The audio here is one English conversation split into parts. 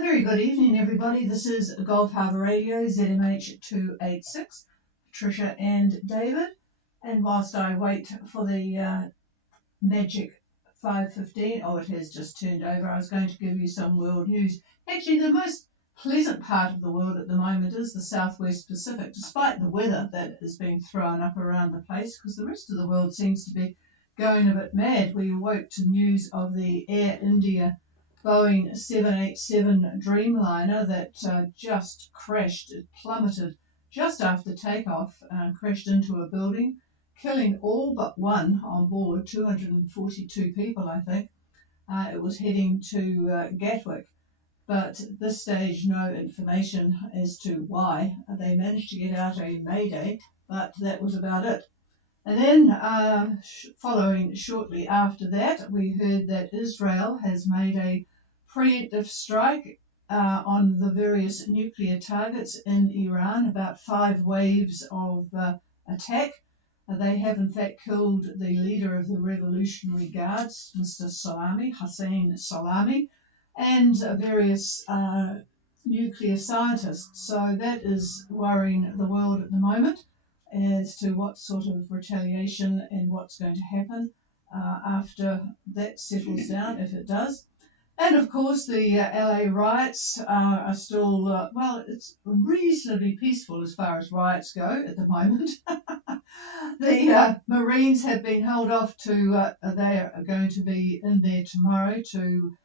A very good evening, everybody. This is Gulf Harbour Radio, ZMH 286, Patricia and David. And whilst I wait for the magic 5:15, oh, it has just turned over, I was going to give you some world news. Actually, the most pleasant part of the world at the moment is the Southwest Pacific, despite the weather that is being thrown up around the place, because the rest of the world seems to be going a bit mad. We awoke to news of the Air India Boeing 787 Dreamliner that just crashed. It plummeted just after takeoff, crashed into a building, killing all but one on board, 242 people, I think. It was heading to Gatwick, but at this stage, no information as to why. They managed to get out a mayday, but that was about it. And then, following shortly after that, we heard that Israel has made a preemptive strike on the various nuclear targets in Iran, about 5 waves of attack. They have in fact killed the leader of the Revolutionary Guards, Mr. Hussein Salami, and various nuclear scientists. So that is worrying the world at the moment as to what sort of retaliation and what's going to happen after that settles down, if it does. And of course, the LA riots are still, well, it's reasonably peaceful as far as riots go at the moment. The Marines have been held off to, they are going to be in there tomorrow to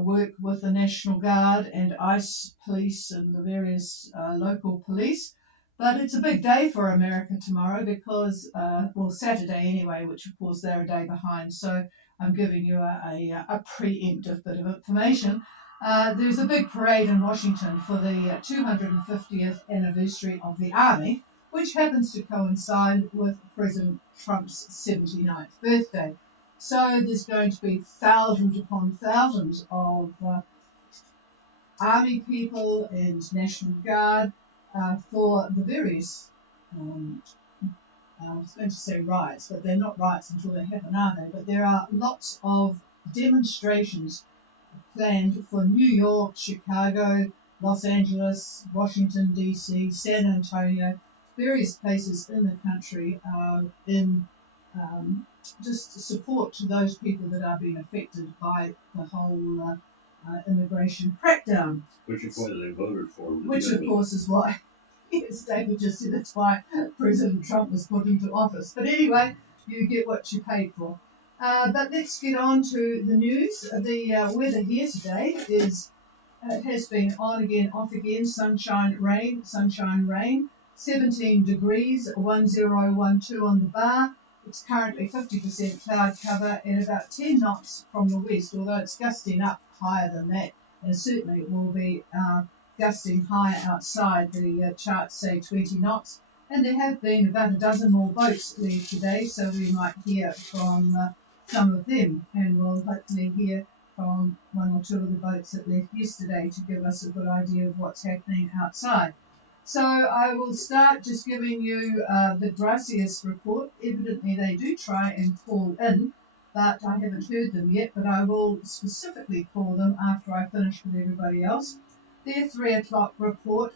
work with the National Guard and ICE police and the various local police. But it's a big day for America tomorrow because, well, Saturday anyway, which of course they're a day behind. So I'm giving you a preemptive bit of information. There's a big parade in Washington for the 250th anniversary of the Army, which happens to coincide with President Trump's 79th birthday. So there's going to be thousands upon thousands of Army people and National Guard for the various, I was going to say riots, but they're not riots until they happen, are they? But there are lots of demonstrations planned for New York, Chicago, Los Angeles, Washington, D.C., San Antonio, various places in the country in just support to those people that are being affected by the whole immigration crackdown. Which of course they voted for. Which of course is why, yes, David just said that's why President Trump was put into office. But anyway, you get what you paid for. But let's get on to the news. The weather here today is, it has been on again, off again, sunshine, rain, 17 degrees, 1012 on the bar. It's currently 50% cloud cover and about 10 knots from the west, although it's gusting up higher than that, and certainly it will be gusting higher outside. The charts say 20 knots, and there have been about a dozen more boats leave today, so we might hear from some of them, and we'll hopefully hear from one or two of the boats that left yesterday to give us a good idea of what's happening outside. So I will start just giving you the Gracias report. Evidently they do try and call in, but I haven't heard them yet, but I will specifically call them after I finish with everybody else. Their 3 o'clock report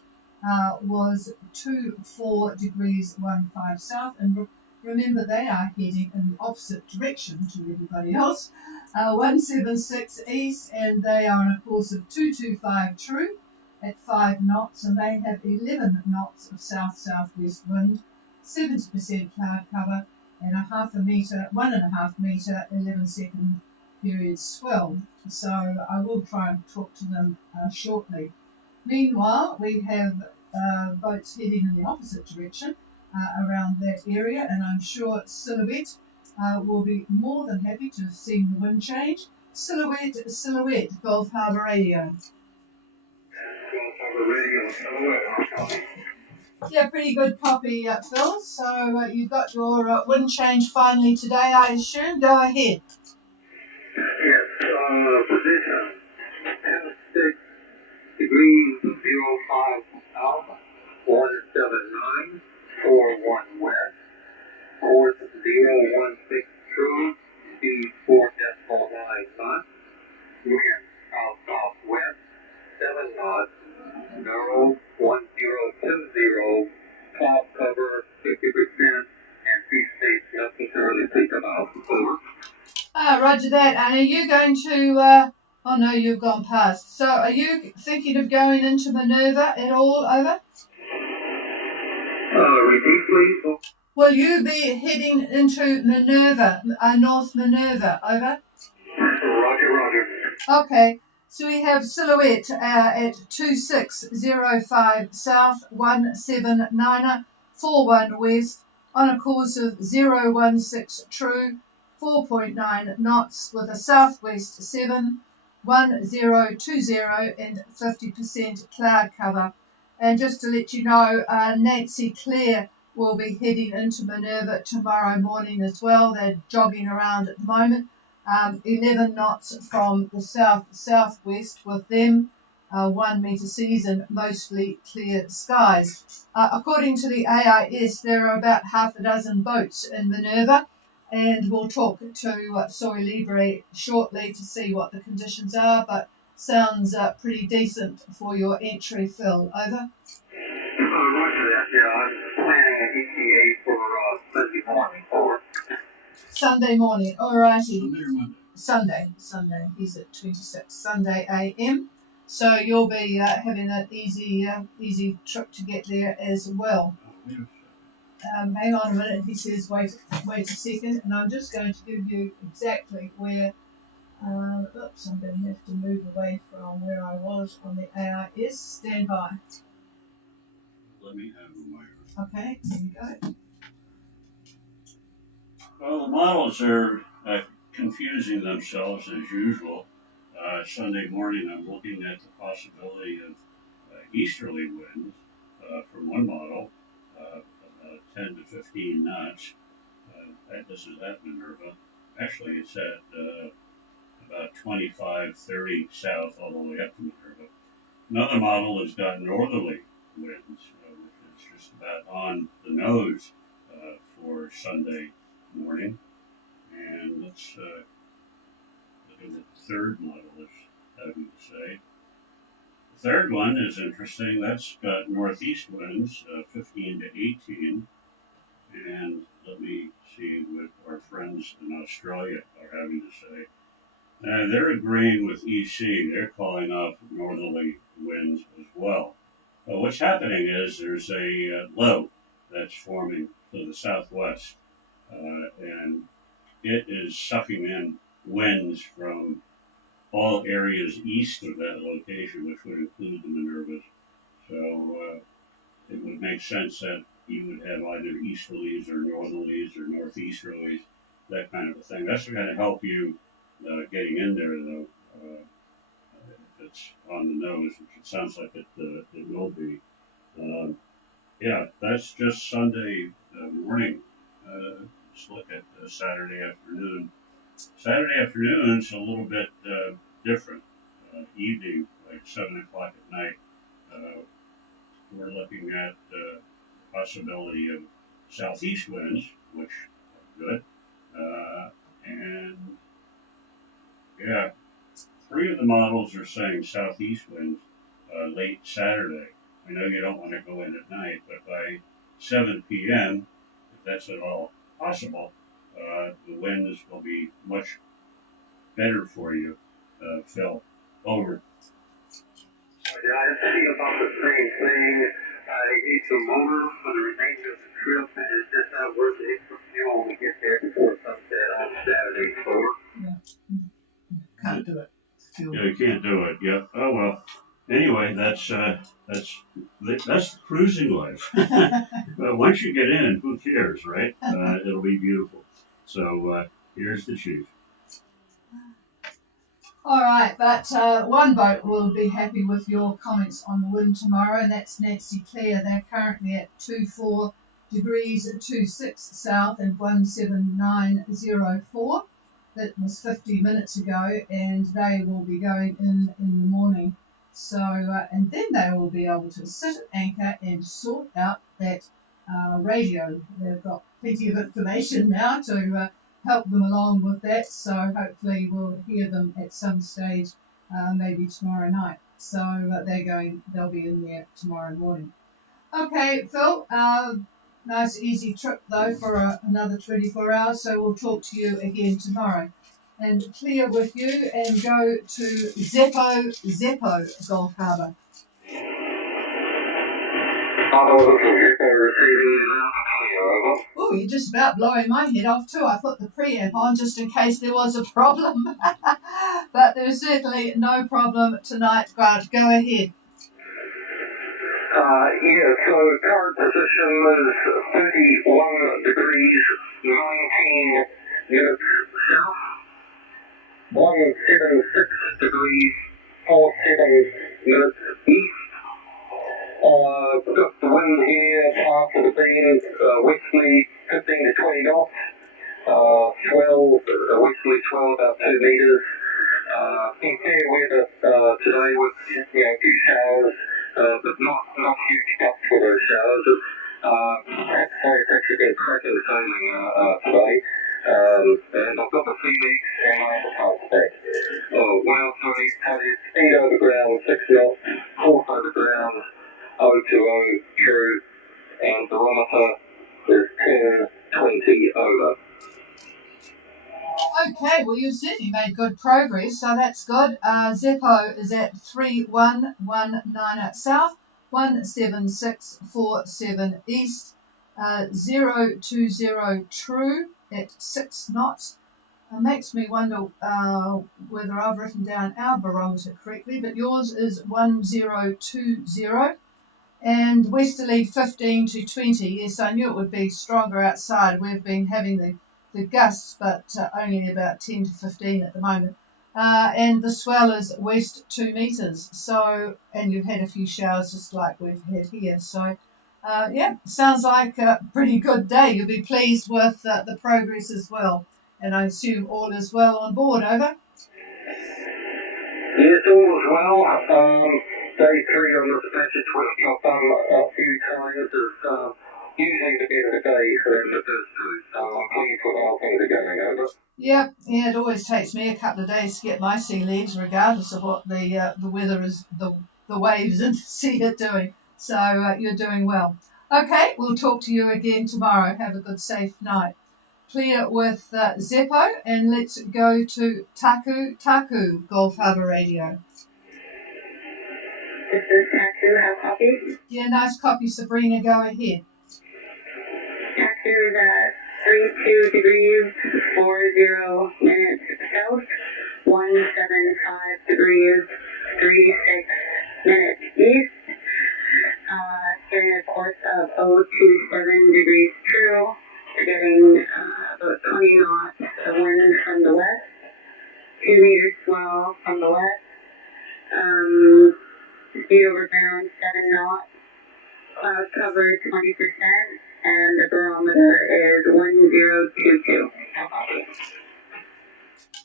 was 24 degrees 15 south, and remember they are heading in the opposite direction to everybody else, 176 east, and they are on a course of 225 true at 5 knots, and they have 11 knots of south-southwest wind, 70% cloud cover, and 1.5 metre, 11-second period swell. So I will try and talk to them shortly. Meanwhile, we have boats heading in the opposite direction around that area, and I'm sure Silhouette will be more than happy to have seen the wind change. Silhouette, Gulf Harbour Radio. Yeah, pretty good copy, Phil. So you got your wind change finally today, I assume. Go ahead. Yes, position 6 degrees 05 south, 179, 41 west, course 016 true, speed 4.9 knots, wind south-southwest, 7 roger that. And are you going to, oh no, you've gone past. So are you thinking of going into Minerva at all, over? Repeat, please. Will you be heading into Minerva, North Minerva, over? Roger, roger. Okay, so we have Silhouette at 2605 south, 179er, 41 west, on a course of 016 true, 4.9 knots with a southwest 7, 1020 and 50% cloud cover. And just to let you know, Nancy Clare will be heading into Minerva tomorrow morning as well. They're jogging around at the moment. 11 knots from the southwest with them, 1 metre seas and mostly clear skies. According to the AIS, there are about half a dozen boats in Minerva, and we'll talk to Soy Libre shortly to see what the conditions are, but sounds pretty decent for your entry, Phil. Over. Roger that. Yeah, I'm planning an ETA for Sunday morning forward. Sunday morning, alrighty. Sunday. He's at 26. Sunday AM. So you'll be having an easy trip to get there as well. Hang on a minute. He says, wait a second, and I'm just going to give you exactly where. Oops, I'm going to have to move away from where I was on the AIS. Stand by. Let me have a moment. Okay, here you go. Well, the models are confusing themselves as usual. Sunday morning, I'm looking at the possibility of easterly winds from one model, about 10 to 15 knots. This is at Minerva. Actually, it's at about 25, 30 south all the way up to Minerva. Another model has got northerly winds, which is just about on the nose for Sunday morning. And let's look at the third model is having to say. The third one is interesting. That's got northeast winds, 15 to 18. And let me see what our friends in Australia are having to say. They're agreeing with EC. They're calling off northerly winds as well. But what's happening is there's a low that's forming to the southwest. And it is sucking in winds from all areas east of that location, which would include the Minervas. So it would make sense that you would have either easterlies or northerlies or northeasterlies, that kind of a thing. That's going to help you getting in there, though, if it's on the nose, which it sounds like it will be. Yeah, that's just Sunday morning. Let's look at Saturday afternoon. Saturday afternoon's a little bit different. Evening, like 7 o'clock at night, we're looking at the possibility of southeast winds, which are good. And yeah, 3 of the models are saying southeast winds late Saturday. I know you don't want to go in at night, but by 7 p.m., if that's at all possible, the winds will be much better for you, Phil. Over. Yeah, I'm thinking about the same thing. I need some motor for the remainder of the trip, and it's just not worth it for fuel when we get there before sunset on Saturday forward. Yeah. Can't do it. Yeah, you can't do it. Yeah. Oh well. Anyway, that's the cruising life. But once you get in, who cares, right? It'll be beautiful. So here's the chief. All right, but one boat will be happy with your comments on the wind tomorrow, and that's Nancy Clare. They're currently at 24 degrees 26 south and 17904. That was 50 minutes ago, and they will be going in the morning. So, and then they will be able to sit at anchor and sort out that radio. They've got plenty of information now to help them along with that. So hopefully we'll hear them at some stage, maybe tomorrow night. So they'll be in there tomorrow morning. Okay, Phil. Nice easy trip though for another 24 hours. So we'll talk to you again tomorrow. and clear with you and go to Zeppo, Gulf Harbour. Oh, you're just about blowing my head off too. I put the preamp on just in case there was a problem. But there's certainly no problem tonight, Grant. Go ahead. Yeah, so current position is 31 degrees, 19 minutes south, 176 degrees, 47 minutes east. Got the wind here, half of the beam, westerly 15 to 20 knots, westerly 12, about 2 meters. Some fair weather today with a few showers, but not huge gusts for those showers. I'd say it's actually been cracking sailing today. And I've got the sea leaks and my underparts back. Whale footy, speed over ground 6 knots, course over ground 020 true, and barometer is 1020 over. Okay, well, you've certainly made good progress, so that's good. Zeppo is at 3119 south, 17647 east, 020 true at 6 knots. It makes me wonder whether I've written down our barometer correctly, but yours is 1020. And westerly 15 to 20. Yes, I knew it would be stronger outside. We've been having the gusts, but only about 10 to 15 at the moment. And the swell is west 2 meters. So, and you've had a few showers just like we've had here. So, yeah, sounds like a pretty good day. You'll be pleased with the progress as well. And I assume all is well on board, over? Yes, all is well. Day 3 on this passage which I've done a few times is usually the better the day for them to do. So I'm pleased with how things are going, over. Yep, yeah, it always takes me a couple of days to get my sea legs, regardless of what the weather is, the waves and the sea are doing. So you're doing well. Okay, we'll talk to you again tomorrow. Have a good, safe night. Clear with Zeppo, and let's go to Taku, Gulf Harbour Radio. This is Taku, how copy? Yeah, nice copy, Sabrina. Go ahead. Taku is at 32 degrees, 40 minutes south, 175 degrees, 36 minutes east. Carrying a course of 027 degrees true. We're getting about 20 knots of wind from the west, 2 meter swell from the west. Speed over ground 7 knots, cloud cover 20%, and the barometer is 1022.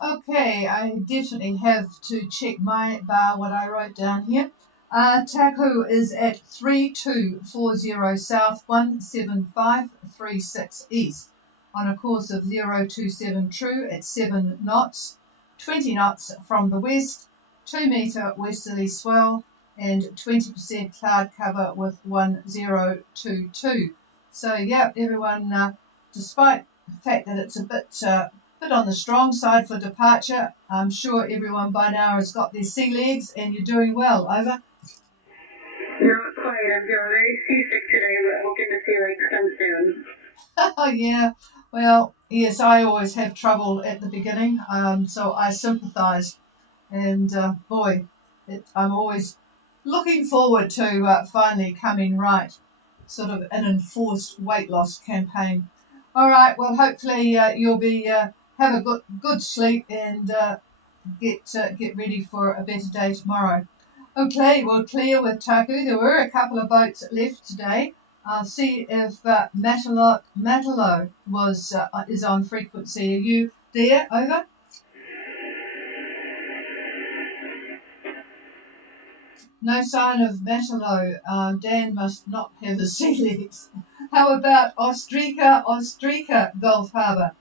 Okay, I definitely have to check my bar, what I wrote down here. Taku is at 3240 south, 17536 east, on a course of 027 true at 7 knots, 20 knots from the west, 2 meter westerly swell, and 20% cloud cover with 1022. So, yeah, everyone, despite the fact that it's a bit on the strong side for departure, I'm sure everyone by now has got their sea legs and you're doing well. Over. Not quite. I'm feeling very seasick today, but hoping to see legs come soon. Oh, yeah. Well, yes, I always have trouble at the beginning, so I sympathise. And, boy, I'm always looking forward to finally coming right. Sort of an enforced weight loss campaign. All right, well, hopefully you'll be have a good sleep and get ready for a better day tomorrow. Okay, well, clear with Taku. There were a couple of boats left today. I'll see if Matalo is on frequency. Are you there? Over. No sign of Matalo. Dan must not have the sea legs. How about Ostrika, Gulf Harbour?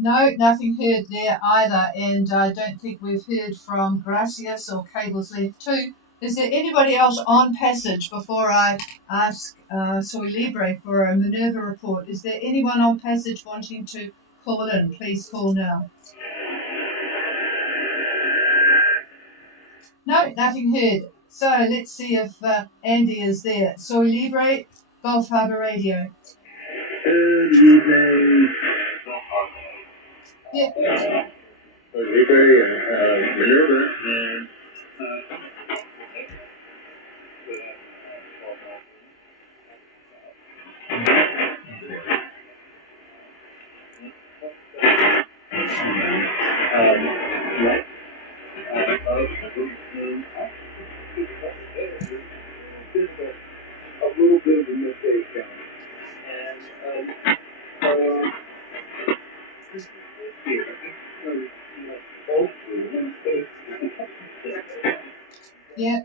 No, nothing heard there either, and I don't think we've heard from Gracias or Cables Left 2. Is there anybody else on passage before I ask Soy Libre for a Minerva report? Is there anyone on passage wanting to call in? Please call now. No, nothing heard. So let's see if Andy is there. Soy Libre, Gulf Harbour Radio. Good evening. Yeah. Libre and Minerva and a little bit of a mistake. Yeah.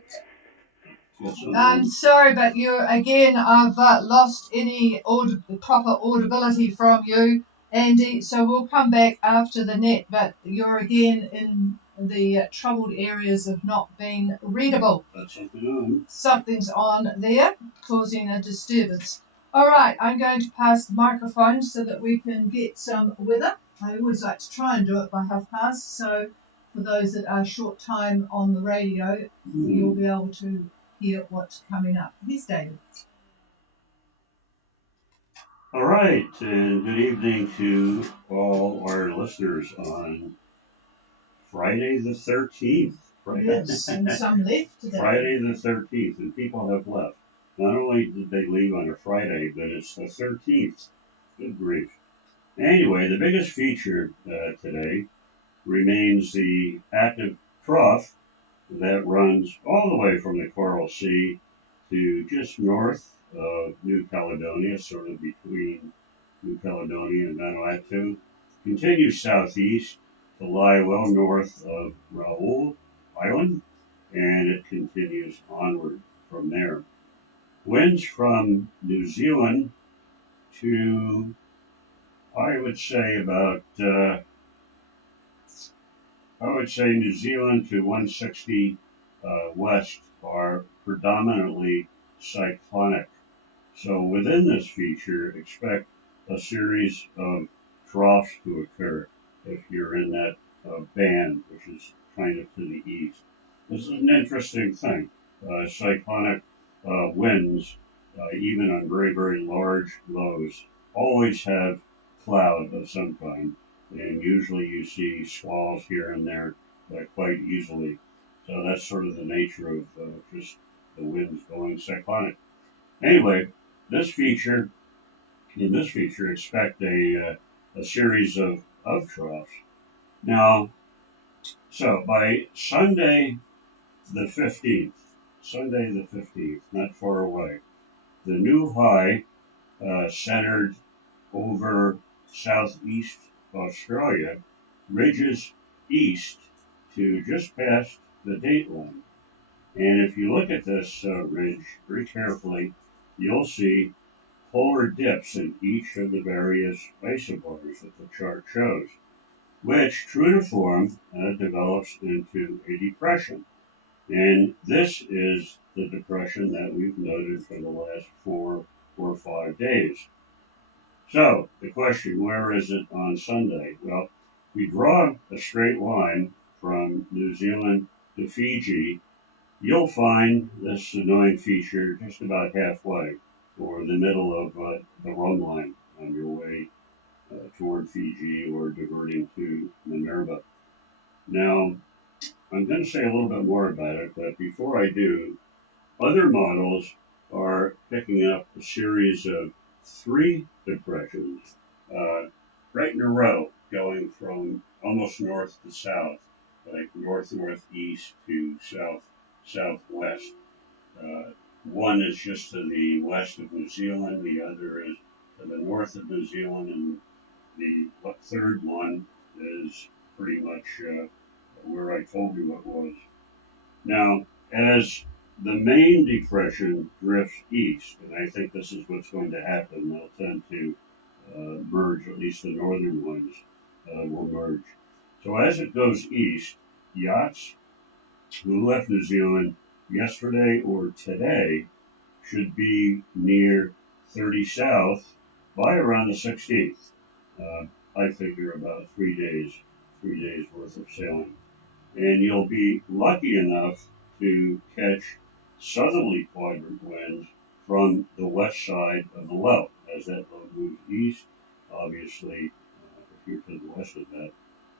I'm sorry, but I've lost any proper audibility from you, Andy. So we'll come back after the net, but you're again in the troubled areas of not being readable. That's something on. Something's on there, causing a disturbance. All right, I'm going to pass the microphone so that we can get some weather. I always like to try and do it by past, so for those that are short time on the radio, you'll be able to hear what's coming up. Yes, David. All right, and good evening to all our listeners on Friday the 13th. Yes, and some left today. Friday the 13th, and people have left. Not only did they leave on a Friday, but it's the 13th. Good grief. Anyway, the biggest feature today remains the active trough that runs all the way from the Coral Sea to just north of New Caledonia, sort of between New Caledonia and Vanuatu, continues southeast to lie well north of Raoul Island, and it continues onward from there. Winds from New Zealand to, I would say New Zealand to 160 west are predominantly cyclonic. So within this feature, expect a series of troughs to occur if you're in that band, which is kind of to the east. This is an interesting thing. Cyclonic winds, even on very, very large lows, always have cloud of some kind, and usually you see squalls here and there quite easily. So that's sort of the nature of just the winds going cyclonic. Anyway, in this feature, expect a series of troughs. Now, so by Sunday the 15th, not far away, the new high centered over southeast Australia ridges east to just past the date line. And if you look at this ridge very carefully, you'll see polar dips in each of the various isobars that the chart shows, which, true to form, develops into a depression. And this is the depression that we've noted for the last 4 or 5 days. So, the question, where is it on Sunday? Well, we draw a straight line from New Zealand to Fiji. You'll find this annoying feature just about halfway, or the middle of the run line on your way toward Fiji or diverting to Minerva. Now, I'm going to say a little bit more about it, but before I do, other models are picking up a series of 3 depressions right in a row, going from almost north to south, like north-northeast to south-southwest. One is just to the west of New Zealand, the other is to the north of New Zealand, and the third one is pretty much where I told you it was. Now, as the main depression drifts east, and I think this is what's going to happen, they'll tend to merge, at least the northern ones will merge. So as it goes east, yachts who left New Zealand yesterday or today should be near 30 south by around the 16th. I figure about 3 days worth of sailing. And you'll be lucky enough to catch southerly quadrant winds from the west side of the low. As that low moves east, obviously, if you're to the west of that,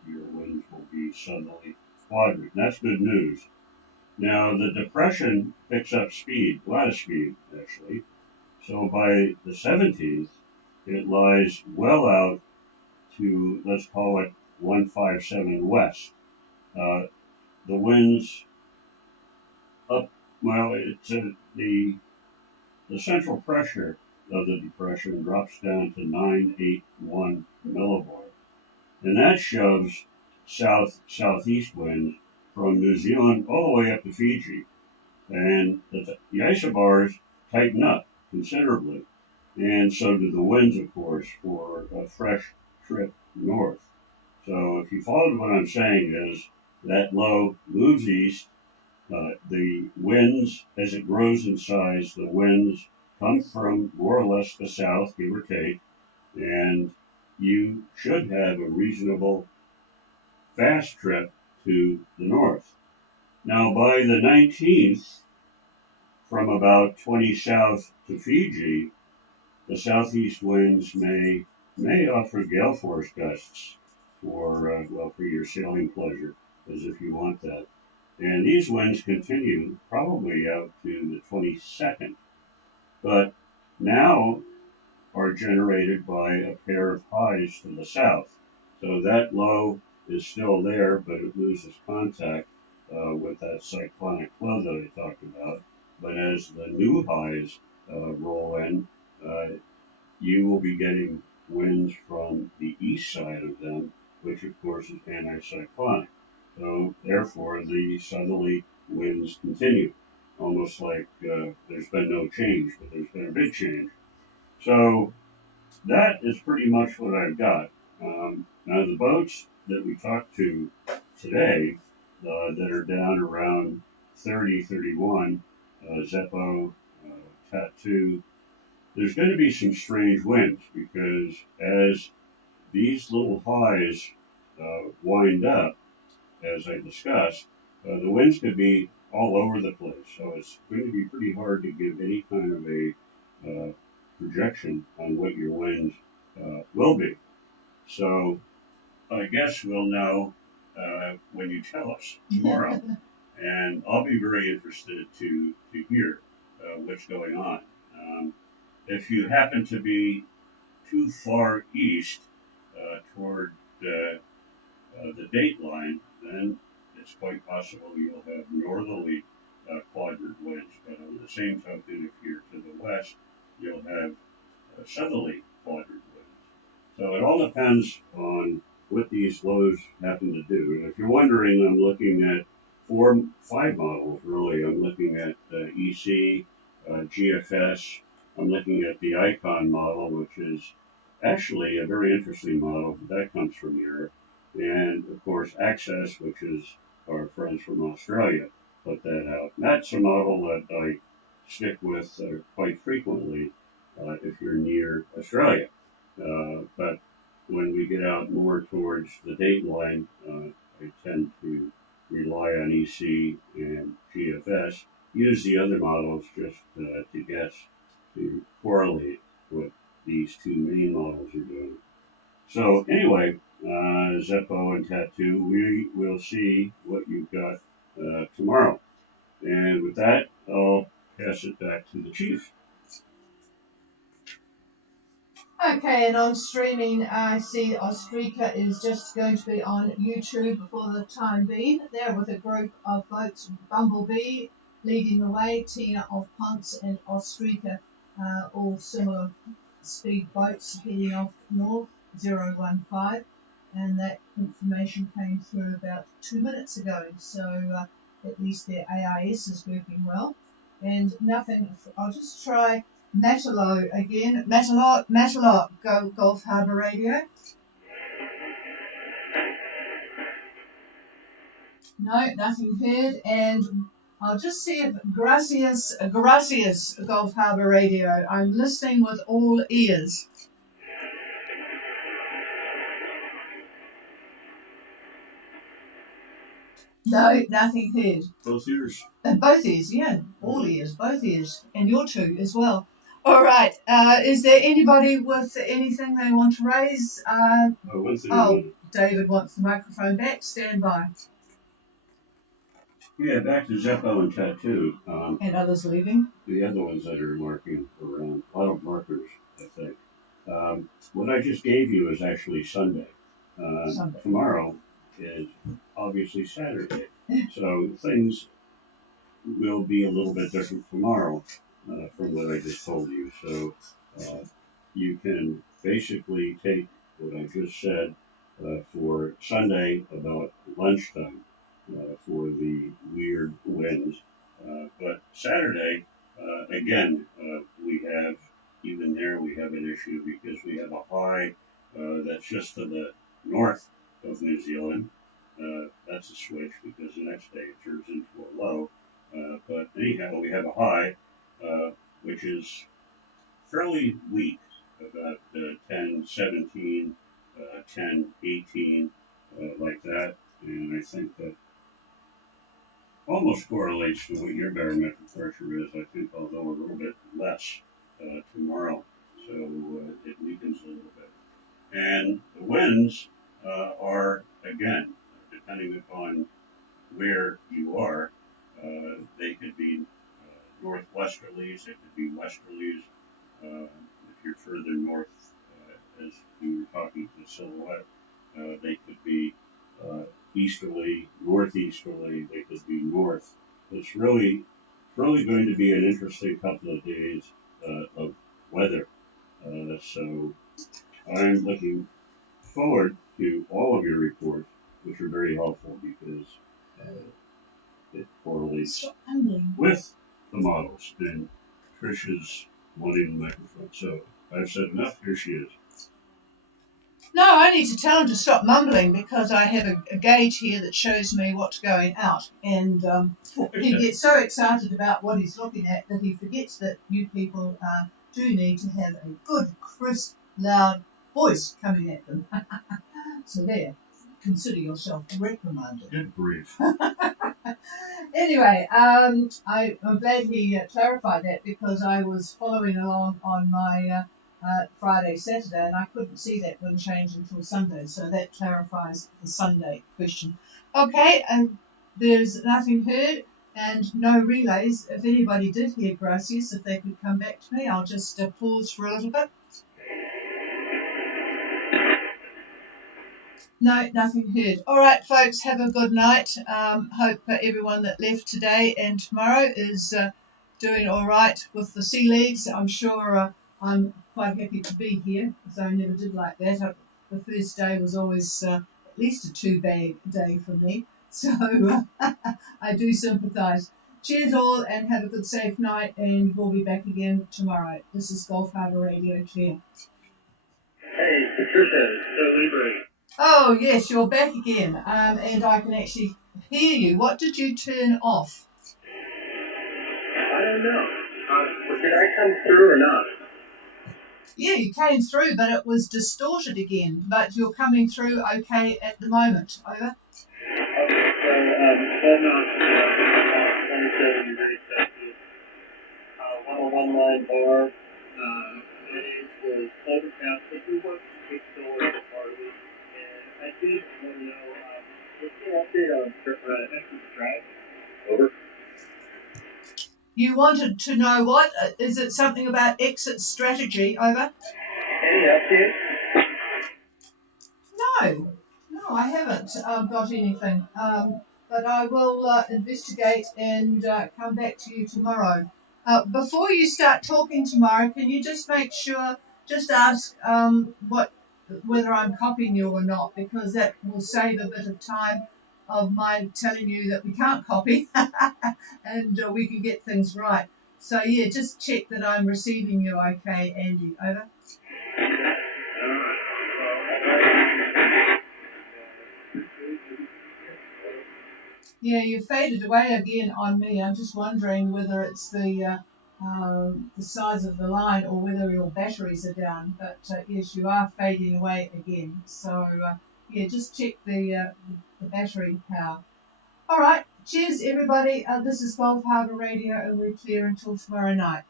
your winds will be southerly quadrant. That's good news. Now, the depression picks up speed, a lot of speed, actually. So by the 17th, it lies well out to, let's call it 157 west. The winds up, well, the central pressure of the depression drops down to 981 millibar. And that shoves southeast winds from New Zealand all the way up to Fiji. And the isobars tighten up considerably. And so do the winds, of course, for a fresh trip north. So if you followed what I'm saying is that low moves east. The winds, as it grows in size, the winds come from more or less the south, give or take, and you should have a reasonable fast trip to the north. Now, by the 19th, from about 20 south to Fiji, the southeast winds may offer gale force gusts for your sailing pleasure, as if you want that. And these winds continue probably out to the 22nd, but now are generated by a pair of highs to the south. So that low is still there, but it loses contact with that cyclonic flow that I talked about. But as the new highs roll in, you will be getting winds from the east side of them, which of course is anticyclonic. So therefore, the southerly winds continue, almost like there's been no change, but there's been a big change. So that is pretty much what I've got. Now the boats that we talked to today that are down around 30, 31, Zeppo, Tattoo, there's going to be some strange winds because as these little highs wind up, as I discussed, the winds could be all over the place. So it's going to be pretty hard to give any kind of a projection on what your winds will be. So I guess we'll know when you tell us tomorrow. And I'll be very interested to hear what's going on. If you happen to be too far east toward the date line, then it's quite possible you'll have northerly quadrant winds. But on the same token, if you're to the west, you'll have southerly quadrant winds. So it all depends on what these lows happen to do. And if you're wondering, I'm looking at 5 models really. I'm looking at EC, GFS. I'm looking at the Icon model, which is actually a very interesting model. That comes from Europe. And of course, Access, which is our friends from Australia, put that out. And that's a model that I stick with quite frequently if you're near Australia. But when we get out more towards the date line, I tend to rely on EC and GFS. Use the other models just to guess, to correlate what these two main models are doing. So anyway, Zeppo and Tattoo, we will see what you've got tomorrow. And with that, I'll pass it back to the chief. Okay, and on streaming, I see Austrika is just going to be on YouTube for the time being. There with a group of boats, Bumblebee leading the way, Tina of Punks and Austrika, all similar speed boats heading off north, 015. And that information came through about 2 minutes ago, so at least their AIS is working well. And nothing, I'll just try Matalo again. Matalo, go Gulf Harbour Radio. No, nothing heard. And I'll just see if Gracias, Gulf Harbour Radio. I'm listening with all ears. No, nothing heard. Both ears. Both ears, yeah. All ears, both ears. And your two as well. All right. Is there anybody with anything they want to raise? David wants the microphone back. Stand by. Yeah, back to Zeppo and Tattoo. And others leaving. The other ones that are marking around, a lot of markers, I think. What I just gave you is actually Sunday. Sunday. Tomorrow is obviously Saturday. So things will be a little bit different tomorrow from what I just told you. So you can basically take what I just said for Sunday about lunchtime for the weird winds. But Saturday, again, we have, even there we have an issue because we have a high that's just to the north of New Zealand. That's a switch because the next day it turns into a low. But anyhow, we have a high, which is fairly weak, about 10, 17, 10, 18, like that. And I think that almost correlates to what your barometric pressure is, I think, although a little bit less tomorrow. So it weakens a little bit. And the winds are, again, depending upon where you are, they could be northwesterlies, they could be westerlies. If you're further north, as we were talking to Silhouette, they could be easterly, northeasterly, they could be north. It's really going to be an interesting couple of days of weather. So I'm looking forward to all of your reports, which are very helpful because it correlates with the models. And Trisha's wanting the microphone. So I've said enough. Here she is. No, I need to tell him to stop mumbling because I have a gauge here that shows me what's going out. And he gets so excited about what he's looking at that he forgets that you people do need to have a good, crisp, loud voice coming at them. So there, consider yourself reprimanded. Good grief. Anyway, I'm glad he clarified that because I was following along on my Friday, Saturday, and I couldn't see that wind change until Sunday. So that clarifies the Sunday question. Okay, and there's nothing heard and no relays. If anybody did hear Gracias, if they could come back to me, I'll just pause for a little bit. No, nothing heard. All right, folks, have a good night. Hope everyone that left today and tomorrow is doing all right with the sea legs. I'm sure I'm quite happy to be here, because I never did like that. The first day was always at least a 2-bag day for me. So I do sympathise. Cheers all and have a good safe night, and we'll be back again tomorrow. This is Gulf Harbour Radio Clear. Hey, Patricia, so Libre. Oh, yes, you're back again, and I can actually hear you. What did you turn off? I don't know. Did I come through or not? Yeah, you came through, but it was distorted again. But you're coming through okay at the moment. Over. Okay, so 12 knots, 27 degrees Celsius, 101 line bar, it was overcast, but we want to keep still as part of it. And I did want to know, what's the update on exit strategy? Over. You wanted to know what? Is it something about exit strategy? Over. Any update? No, I haven't got anything. But I will investigate and come back to you tomorrow. Before you start talking tomorrow, can you just make sure, just ask whether I'm copying you or not, because that will save a bit of time of my telling you that we can't copy and we can get things right. So yeah, just check that I'm receiving you okay, Andy. Over. Yeah, you faded away again on me. I'm just wondering whether it's the size of the line or whether your batteries are down. But yes, you are fading away again. So yeah, just check the battery power. All right, cheers everybody. This is Gulf Harbour Radio, and we're clear until tomorrow night.